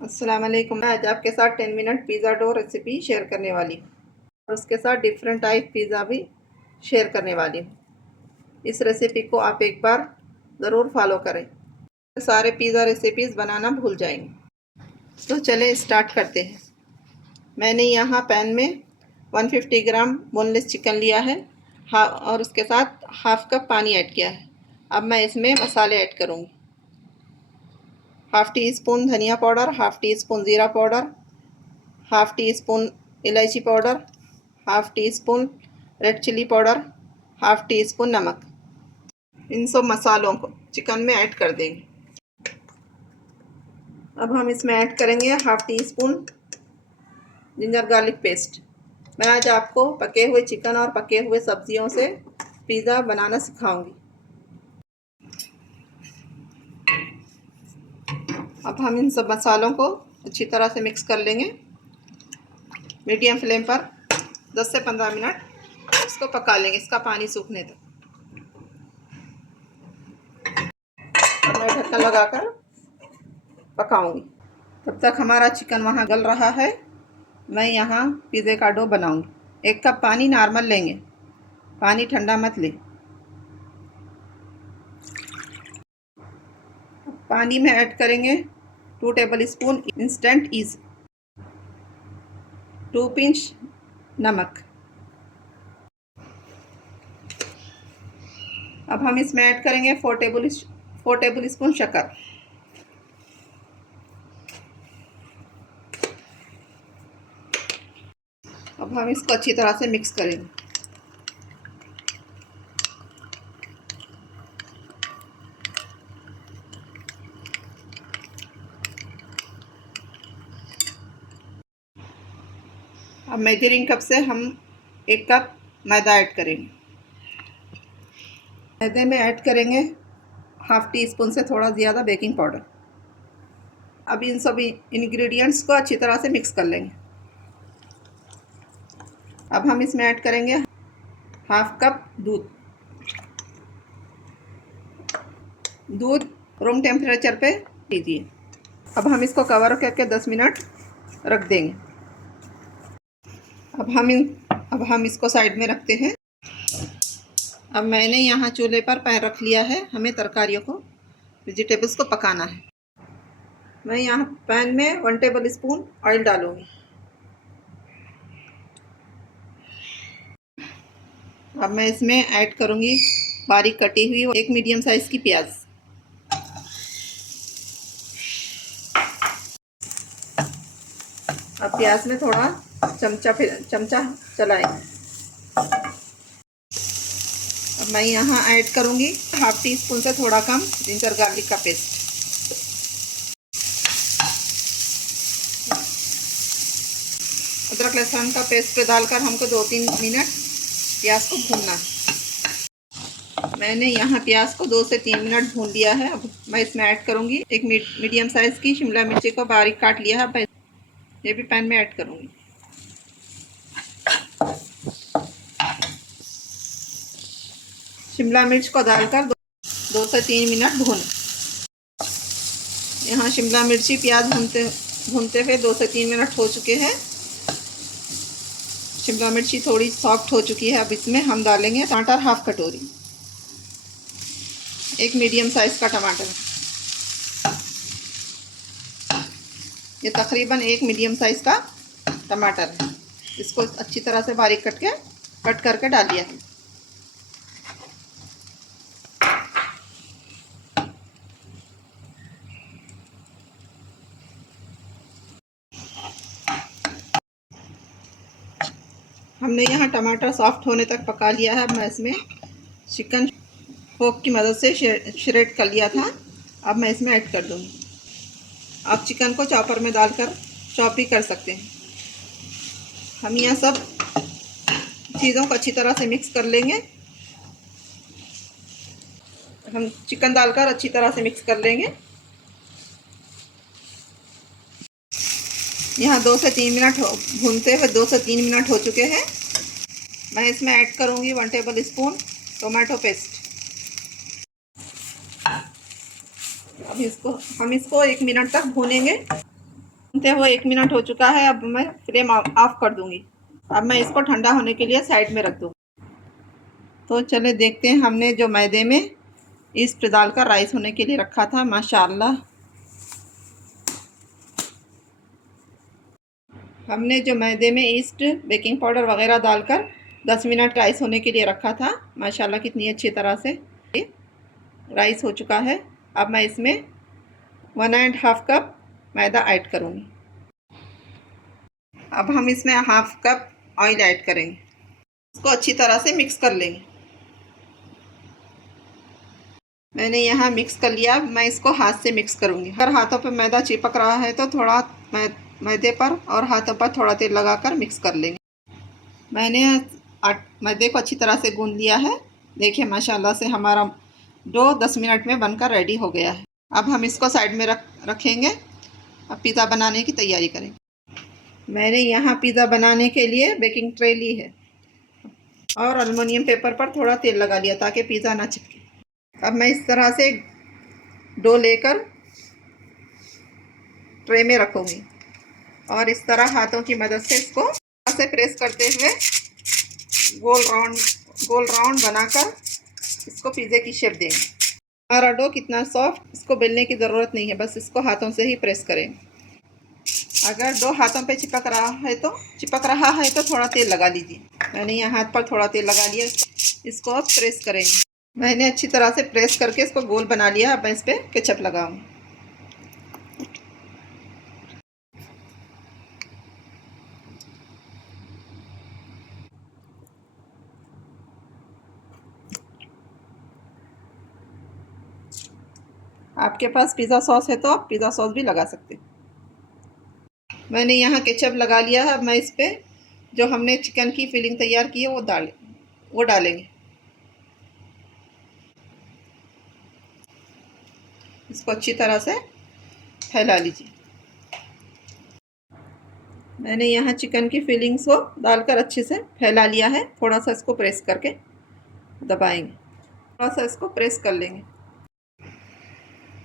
अस्सलाम वालेकुम। मैं आज आपके साथ 10 minute pizza dough recipe share करने वाली हूँ और उसके साथ डिफरेंट टाइप पिज़्ज़ा भी शेयर करने वाली हूँ। इस रेसिपी को आप एक बार ज़रूर फॉलो करें, सारे पिज़्ज़ा रेसिपीज़ बनाना भूल जाएंगे। तो चले स्टार्ट करते हैं। मैंने यहाँ पैन में 150 ग्राम बोनलेस चिकन लिया है और उसके साथ हाफ कप पानी ऐड किया है। अब मैं इसमें मसाले ऐड करूँगी। हाफ़ टी स्पून धनिया पाउडर, हाफ़ टी स्पून ज़ीरा पाउडर, हाफ़ टी स्पून इलायची powder, half teaspoon red chilli powder, half teaspoon नमक। इन सब मसालों को चिकन में ऐड कर देंगे। अब हम इसमें ऐड करेंगे half tea spoon ginger garlic paste. मैं आज आपको पके हुए चिकन और पके हुए सब्जियों से पिज़्ज़ा बनाना सिखाऊंगी। अब हम इन सब मसालों को अच्छी तरह से मिक्स कर लेंगे। मीडियम फ्लेम पर 10 से 15 मिनट इसको पका लेंगे, इसका पानी सूखने तक। अब मैं ढक्कन लगाकर पकाऊंगी। तब तक हमारा चिकन वहाँ गल रहा है। मैं यहाँ पिज़्ज़े का डो बनाऊंगी। 1 कप पानी नॉर्मल लेंगे, पानी ठंडा मत ले। पानी में ऐड करेंगे 2 table spoon instant east, 2 pinch नमक। अब हम इसमें ऐड करेंगे 4 टेबल स्पून शक्कर। अब हम इसको अच्छी तरह से मिक्स करेंगे। अब मेजरिंग कप से हम 1 कप मैदा ऐड करेंगे। मैदे में ऐड करेंगे हाफ़ टी स्पून से थोड़ा ज़्यादा बेकिंग पाउडर। अब इन सभी इंग्रेडिएंट्स को अच्छी तरह से मिक्स कर लेंगे। अब हम इसमें ऐड करेंगे हाफ़ कप दूध रूम टेम्परेचर पे लीजिए। अब हम इसको कवर करके 10 मिनट रख देंगे। अब हम इसको साइड में रखते हैं। अब मैंने यहाँ चूल्हे पर पैन रख लिया है। हमें तरकारियों को, वेजिटेबल्स को पकाना है। मैं यहाँ पैन में 1 टेबल स्पून ऑयल डालूँगी। अब मैं इसमें ऐड करूँगी बारीक कटी हुई 1 मीडियम साइज़ की प्याज। अब प्याज में थोड़ा चमचा चलाएंगे। अब मैं यहाँ ऐड करूँगी हाफ़ टी स्पून से थोड़ा कम जिंजर गार्लिक का पेस्ट। अदरक लहसुन का पेस्ट पे डालकर हमको 2-3 मिनट प्याज को भूनना है। मैंने यहाँ प्याज को 2 से 3 मिनट भून लिया है। अब मैं इसमें ऐड करूँगी एक मीडियम साइज़ की शिमला मिर्ची को बारीक काट लिया है। ये भी पैन में ऐड करूँगी। शिमला मिर्च को डालकर 2 से 3 मिनट भून। यहाँ शिमला मिर्ची प्याज भूनते हुए 2 से 3 मिनट हो चुके हैं। शिमला मिर्ची थोड़ी सॉफ्ट हो चुकी है। अब इसमें हम डालेंगे टमाटर हाफ कटोरी, एक मीडियम साइज़ का टमाटर। ये तकरीबन एक मीडियम साइज़ का टमाटर है। इसको अच्छी तरह से बारीक कट करके डालिए। हमने यहाँ टमाटर सॉफ्ट होने तक पका लिया है। अब मैं इसमें चिकन फोक की मदद से श्रेड कर लिया था। अब मैं इसमें ऐड कर दूँगी। आप चिकन को चॉपर में डालकर चॉप भी कर सकते हैं। हम यह सब चीज़ों को अच्छी तरह से मिक्स कर लेंगे। हम चिकन डालकर अच्छी तरह से मिक्स कर लेंगे। यहाँ 2 से 3 मिनट भूनते हुए 2 से 3 मिनट हो चुके हैं। मैं इसमें ऐड करूँगी 1 टेबल स्पून टोमेटो पेस्ट। अब हम इसको 1 मिनट तक भूनेंगे। वो 1 मिनट हो चुका है। अब मैं फ्लेम ऑफ कर दूंगी। अब मैं इसको ठंडा होने के लिए साइड में रख दूँ। तो चले देखते हैं, हमने जो मैदे में ईस्ट डालकर राइस होने के लिए रखा था, माशाल्लाह हमने जो मैदे में ईस्ट बेकिंग पाउडर वगैरह डालकर 10 मिनट राइस होने के लिए रखा था, माशाल्लाह कितनी अच्छी तरह से राइस हो चुका है। अब मैं इसमें 1.5 कप मैदा ऐड करूँगी। अब हम इसमें हाफ कप ऑयल ऐड करेंगे। इसको अच्छी तरह से मिक्स कर लेंगे। मैंने यहाँ मिक्स कर लिया। मैं इसको हाथ से मिक्स करूँगी। अगर हाथों पे मैदा चिपक रहा है तो थोड़ा मैदे पर और हाथों पर थोड़ा तेल लगाकर मिक्स कर लेंगे। मैंने मैदे को अच्छी तरह से गूंद लिया है। देखिए माशाल्लाह से हमारा डो 10 मिनट में बनकर रेडी हो गया है। अब हम इसको साइड में रखेंगे। अब पिज़्ज़ा बनाने की तैयारी करेंगे। मैंने यहाँ पिज़्ज़ा बनाने के लिए बेकिंग ट्रे ली है और एल्युमिनियम पेपर पर थोड़ा तेल लगा लिया ताकि पिज़्ज़ा ना चिपके। अब मैं इस तरह से डो लेकर ट्रे में रखूँगी और इस तरह हाथों की मदद से इसको ऐसे प्रेस करते हुए गोल राउंड बनाकर इसको पिज़्ज़े की शेप देंगे। हमारा डो कितना सॉफ्ट, इसको बेलने की ज़रूरत नहीं है, बस इसको हाथों से ही प्रेस करें। अगर डो हाथों पे चिपक रहा है तो थोड़ा तेल लगा लीजिए। मैंने यहाँ हाथ पर थोड़ा तेल लगा लिया। इसको अब प्रेस करेंगे। मैंने अच्छी तरह से प्रेस करके इसको गोल बना लिया। अब मैं इस पर केचप लगाऊंगी। आपके पास पिज़्ज़ा सॉस है तो आप पिज़्ज़ा सॉस भी लगा सकते हैं। मैंने यहाँ केचप लगा लिया है। अब मैं इस पर जो हमने चिकन की फिलिंग तैयार की है वो डालेंगे। इसको अच्छी तरह से फैला लीजिए। मैंने यहाँ चिकन की फिलिंग्स को डालकर अच्छे से फैला लिया है। थोड़ा सा इसको प्रेस करके दबाएंगे। थोड़ा सा इसको प्रेस कर लेंगे।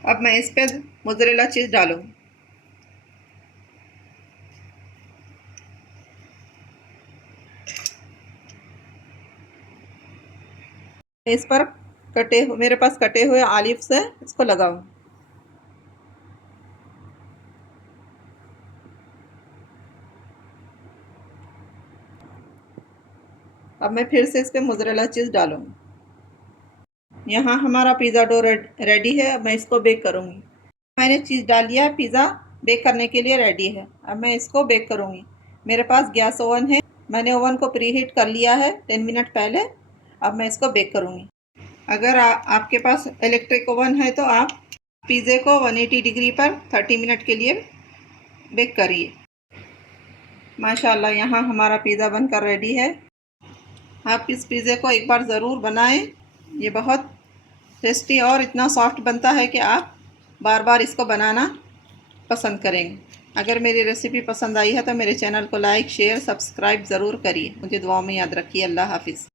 अब मैं इस पर मोज़रेला चीज़ डालूँगी। इस पर मेरे पास कटे हुए ऑलिव्स है, इसको लगाऊँ। अब मैं फिर से इस पर मोज़रेला चीज़ डालूँगी। यहाँ हमारा पिज़्ज़ा डो रेडी है। अब मैं इसको बेक करूँगी। मैंने चीज़ डाल दिया। पिज़्ज़ा बेक करने के लिए रेडी है। अब मैं इसको बेक करूँगी। मेरे पास गैस ओवन है। मैंने ओवन को प्रीहीट कर लिया है 10 मिनट पहले। अब मैं इसको बेक करूँगी। अगर आपके पास इलेक्ट्रिक ओवन है तो आप पिज़्ज़े को 180 डिग्री पर 30 मिनट के लिए बेक करिए। माशाल्लाह यहाँ हमारा पिज़्ज़ा बनकर रेडी है। आप इस पिज़्ज़े को एक बार ज़रूर बनाएं। ये बहुत टेस्टी और इतना सॉफ्ट बनता है कि आप बार बार इसको बनाना पसंद करेंगे। अगर मेरी रेसिपी पसंद आई है तो मेरे चैनल को लाइक शेयर सब्सक्राइब ज़रूर करिए। मुझे दुआओं में याद रखिए। अल्लाह हाफ़िज़।